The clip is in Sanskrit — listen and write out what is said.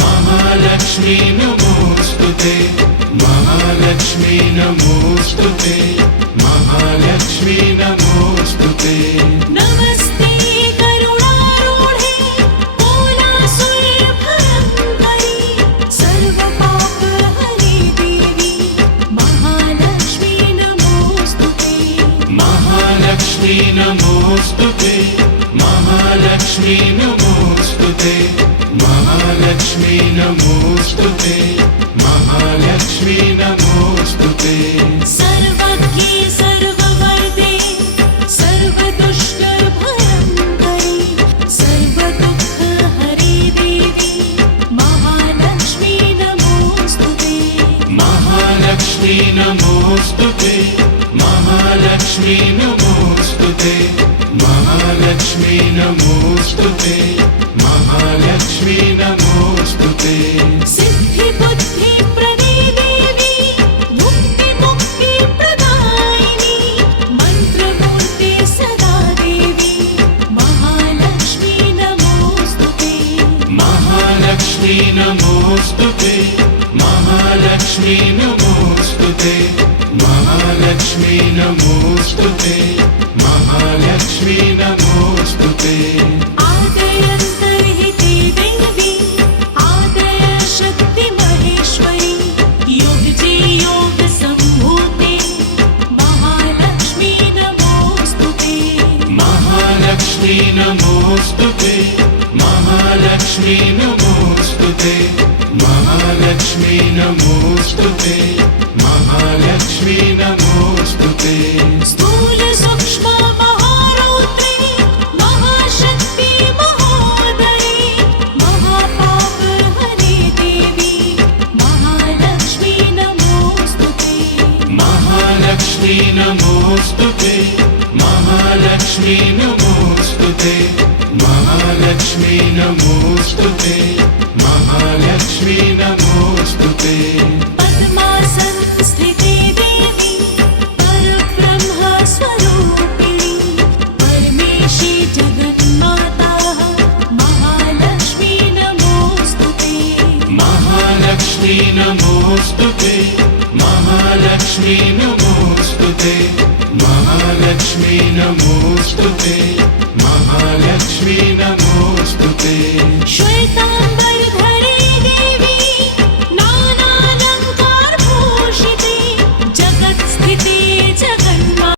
महालक्ष्मी नमोस्तुते महालक्ष्मी नमोस्तुते महालक्ष्मी नमोस्तुते नमस्ते करुणारूढे कोलासुरभयङ्करी सर्वपापहरे देवी महालक्ष्मी नमोस्तुते महालक्ष्मी नमोस्तुते महालक्ष्मी नमोस्तुते महालक्ष्मी नमोस्तुते महालक्ष्मी नमोस्तुते सर्वज्ञे सर्ववरदे सर्वदुष्टभयङ्करी सर्वदुःखहरे देवी महालक्ष्मी नमोस्तुते महालक्ष्मी नमोस्तुते महालक्ष्मी नमोस्तुते महालक्ष्मी नमोस्तुते महालक्ष्मी नमोस्तुते सिद्धिबुद्धिप्रदे देवी मुक्तिमुक्तिप्रदायिनी मन्त्रमूर्ते सदा देवी महालक्ष्मी नमोस्तुते महालक्ष्मी नमोस्तुते महालक्ष्मी नमोस्तुते महालक्ष्मी नमोस्तुते महालक्ष्मी नमोस्तुते आदयन्तर्हिते देवी आदय शक्ति महेश्वरी युगे योगसम्भूते महालक्ष्मी नमोस्तुते महालक्ष्मी नमोस्तुते महालक्ष्मी नमोस्तुते महालक्ष्मी नमोस्तुते महालक्ष्मी नमोस्तुते स्थूल सूक्ष्म महारौद्री महाशक्ति महोदरी महापापहरे देवी महालक्ष्मी नमोस्तुते महालक्ष्मी नमोस्तुते महालक्ष्मी नमोस्तुते महालक्ष्मी नमोस्तुते महालक्ष्मी नमोस्तुते पद्मासनस्थिते देवी परब्रह्मस्वरूपिणी परमेशी जगन्माता महालक्ष्मी नमोस्तुते महालक्ष्मी नमोस्तुते महालक्ष्मी नमोस्तुते महालक्ष्मी नमोस्तुते महालक्ष्मी नमोस्तुते श्वेताम्बर